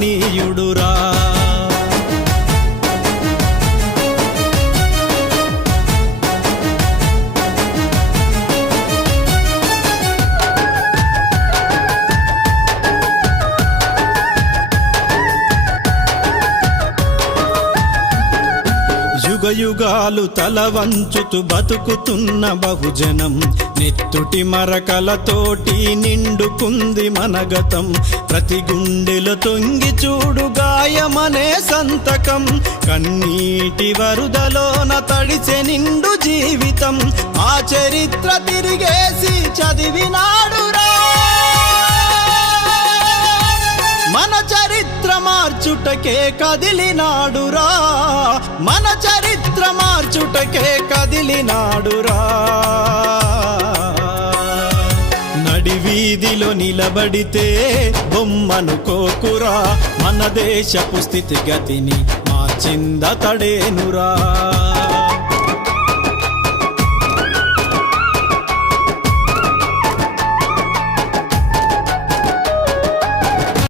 నీయుడురా. యుగయుగాలు తల వంచుతూ బతుకుతున్న బహుజనం, నెత్తుటి మరకలతోటి నిండుకుంది మనగతం. ప్రతి గుండెలో తొంగి చూడు గాయమనే సంతకం, కన్నీటి వరుదలోన తడిసె నిండు జీవితం. ఆ చరిత్ర తిరిగేసి చదివినాడురా, మన చరిత్ర మార్చుటకే కదిలినాడురా, మన చరిత్ర మార్చుటకే కదిలినాడురా. నడివీధిలో నిలబడితే బొమ్మనుకోకురా, మన దేశపు స్థితిగతిని మార్చిందతడేనురా.